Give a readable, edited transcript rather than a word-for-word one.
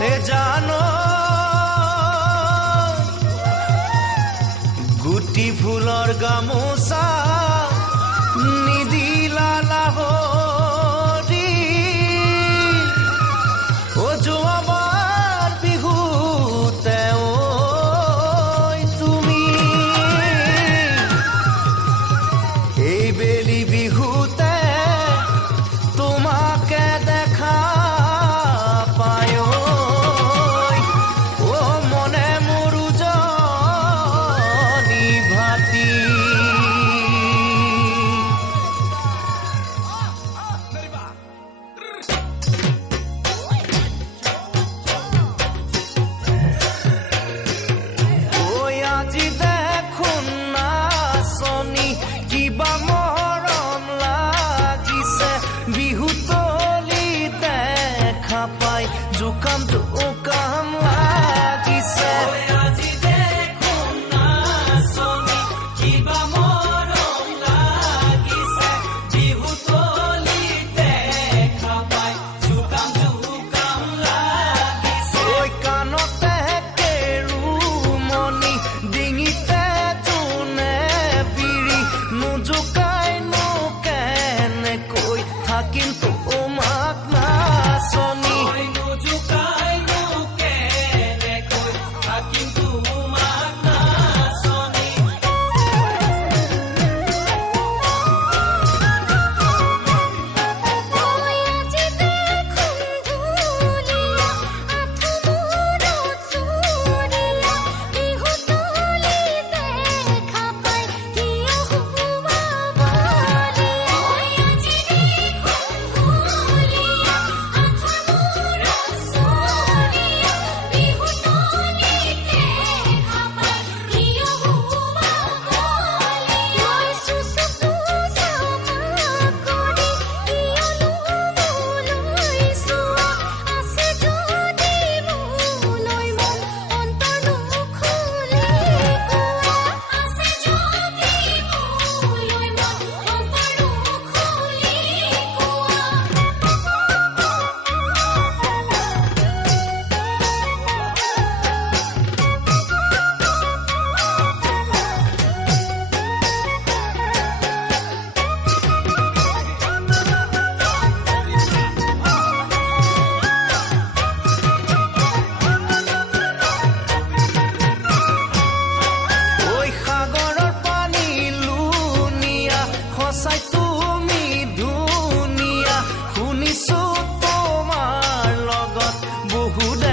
এ জানো গুটি ফুলৰ গামোচা নিদিলা লাহৰি ও যোৱাবাৰ বিহুতে তুমি এই বেলি বিহুতে তোমাকে দেখা পায় ও মনে মরু জনি ভাতি ওই আজি দেখুন নাচনি কিবা মৰম লাগিছে বিহু তলি দেখা পাই জুকাম জুকাম লাগিছে আজি দেখুন নাচনি কিবা মৰম লাগিছে বিহু তলি দেখা পাই জুকাম জুকাম লাগিছে ওই কাণতে কেৰুমণি ডিঙিতে জোনে বিৰি নুজুকাই নো কেনেকৈ থাকিম তোমাক নাচনি নুজুকাই নো কেনেকৈ থাকিম তোমাক নাচনি ওই সাগৰৰ পানী লুনিয়া সঁচাই তুমি ধুনীয়া শুনিছো তোমাৰ লগত বহুত